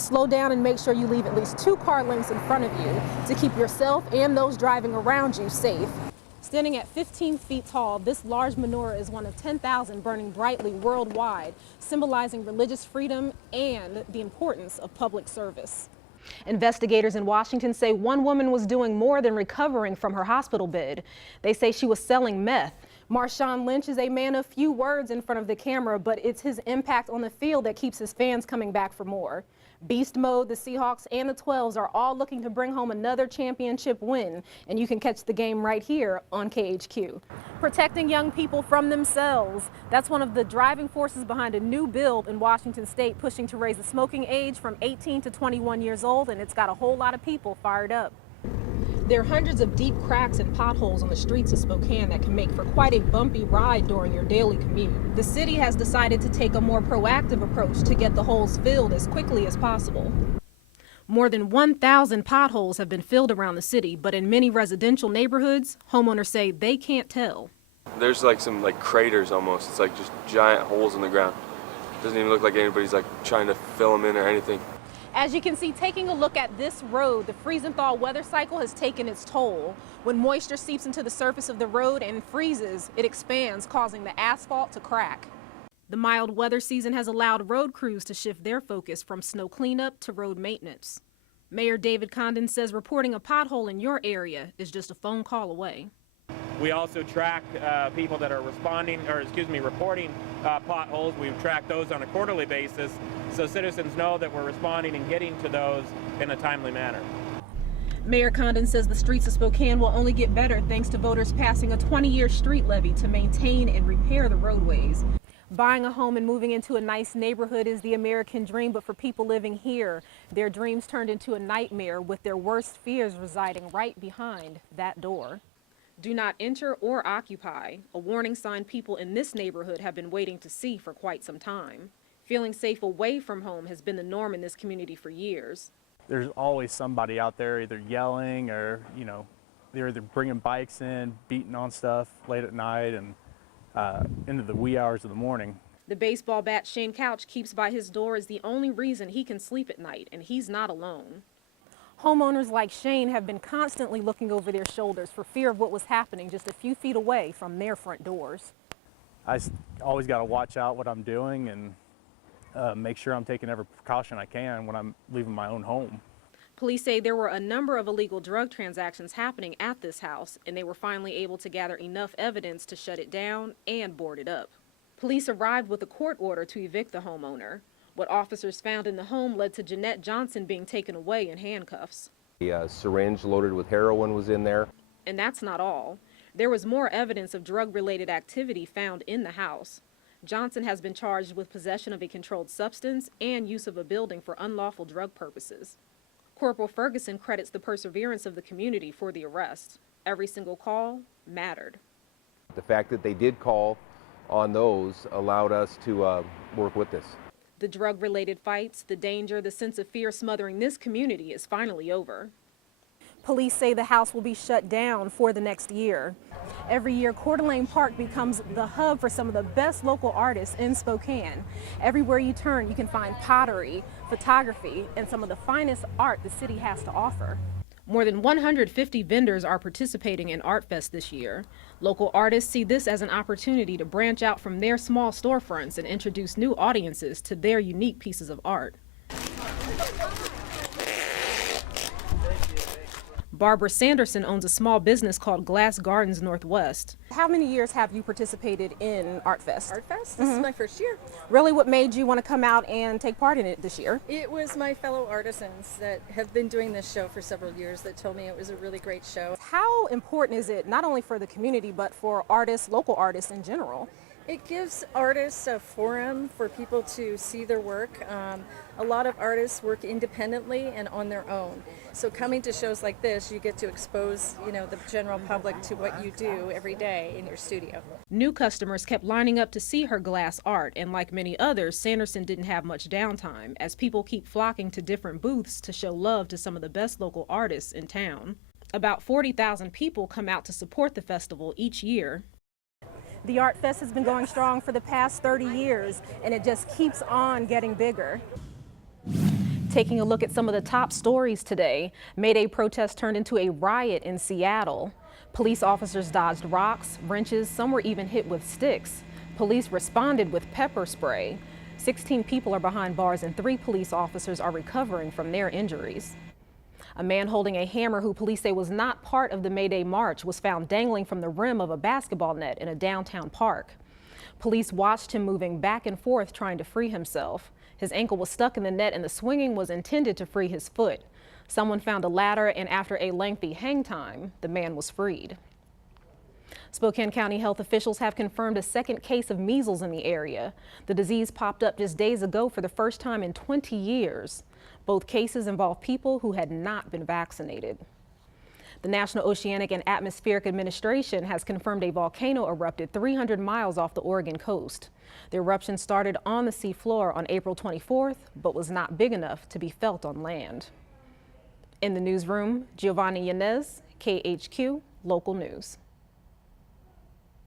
Slow down and make sure you leave at least 2 car lengths in front of you to keep yourself and those driving around you safe. Standing at 15 feet tall, this large menorah is one of 10,000 burning brightly worldwide, symbolizing religious freedom and the importance of public service. Investigators in Washington say one woman was doing more than recovering from her hospital bed. They say she was selling meth. Marshawn Lynch is a man of few words in front of the camera, but it's his impact on the field that keeps his fans coming back for more. Beast Mode, the Seahawks, and the 12s are all looking to bring home another championship win, and you can catch the game right here on KHQ. Protecting young people from themselves. That's one of the driving forces behind a new bill in Washington State pushing to raise the smoking age from 18 to 21 years old, and it's got a whole lot of people fired up. There are hundreds of deep cracks and potholes on the streets of Spokane that can make for quite a bumpy ride during your daily commute. The city has decided to take a more proactive approach to get the holes filled as quickly as possible. More than 1,000 potholes have been filled around the city, but in many residential neighborhoods, homeowners say they can't tell. There's like some craters almost. It's like just giant holes in the ground. Doesn't even look like anybody's trying to fill them in or anything. As you can see, taking a look at this road, the freeze and thaw weather cycle has taken its toll. When moisture seeps into the surface of the road and freezes, it expands, causing the asphalt to crack. The mild weather season has allowed road crews to shift their focus from snow cleanup to road maintenance. Mayor David Condon says reporting a pothole in your area is just a phone call away. We also track people that are reporting potholes. We track those on a quarterly basis so citizens know that we're responding and getting to those in a timely manner. Mayor Condon says the streets of Spokane will only get better thanks to voters passing a 20-year street levy to maintain and repair the roadways. Buying a home and moving into a nice neighborhood is the American dream, but for people living here, their dreams turned into a nightmare with their worst fears residing right behind that door. Do not enter or occupy, a warning sign people in this neighborhood have been waiting to see for quite some time. Feeling safe away from home has been the norm in this community for years. There's always somebody out there either yelling or, they're either bringing bikes in, beating on stuff late at night and into the wee hours of the morning. The baseball bat Shane Couch keeps by his door is the only reason he can sleep at night, and he's not alone. Homeowners like Shane have been constantly looking over their shoulders for fear of what was happening just a few feet away from their front doors. I always got to watch out what I'm doing and make sure I'm taking every precaution I can when I'm leaving my own home. Police say there were a number of illegal drug transactions happening at this house, and they were finally able to gather enough evidence to shut it down and board it up. Police arrived with a court order to evict the homeowner. What officers found in the home led to Jeanette Johnson being taken away in handcuffs. A syringe loaded with heroin was in there. And that's not all. There was more evidence of drug-related activity found in the house. Johnson has been charged with possession of a controlled substance and use of a building for unlawful drug purposes. Corporal Ferguson credits the perseverance of the community for the arrest. Every single call mattered. The fact that they did call on those allowed us to work with this. The drug-related fights, the danger, the sense of fear smothering this community is finally over. Police say the house will be shut down for the next year. Every year, Coeur d'Alene Park becomes the hub for some of the best local artists in Spokane. Everywhere you turn, you can find pottery, photography, and some of the finest art the city has to offer. More than 150 vendors are participating in Art Fest this year. Local artists see this as an opportunity to branch out from their small storefronts and introduce new audiences to their unique pieces of art. Barbara Sanderson owns a small business called Glass Gardens Northwest. How many years have you participated in Art Fest? Art Fest? This is my first year. Really, what made you want to come out and take part in it this year? It was my fellow artisans that have been doing this show for several years that told me it was a really great show. How important is it, not only for the community, but for artists, local artists in general? It gives artists a forum for people to see their work. A lot of artists work independently and on their own. So coming to shows like this, you get to expose, the general public to what you do every day in your studio. New customers kept lining up to see her glass art, and like many others, Sanderson didn't have much downtime as people keep flocking to different booths to show love to some of the best local artists in town. About 40,000 people come out to support the festival each year. The Art Fest has been going strong for the past 30 years, and it just keeps on getting bigger. Taking a look at some of the top stories today, May Day protests turned into a riot in Seattle. Police officers dodged rocks, wrenches, some were even hit with sticks. Police responded with pepper spray. 16 people are behind bars and 3 police officers are recovering from their injuries. A man holding a hammer who police say was not part of the May Day march was found dangling from the rim of a basketball net in a downtown park. Police watched him moving back and forth trying to free himself. His ankle was stuck in the net and the swinging was intended to free his foot. Someone found a ladder and after a lengthy hang time, the man was freed. Spokane County health officials have confirmed a second case of measles in the area. The disease popped up just days ago for the first time in 20 years. Both cases involve people who had not been vaccinated. The National Oceanic and Atmospheric Administration has confirmed a volcano erupted 300 miles off the Oregon coast. The eruption started on the seafloor on April 24th, but was not big enough to be felt on land. In the newsroom, Giovanni Yanez, KHQ Local News.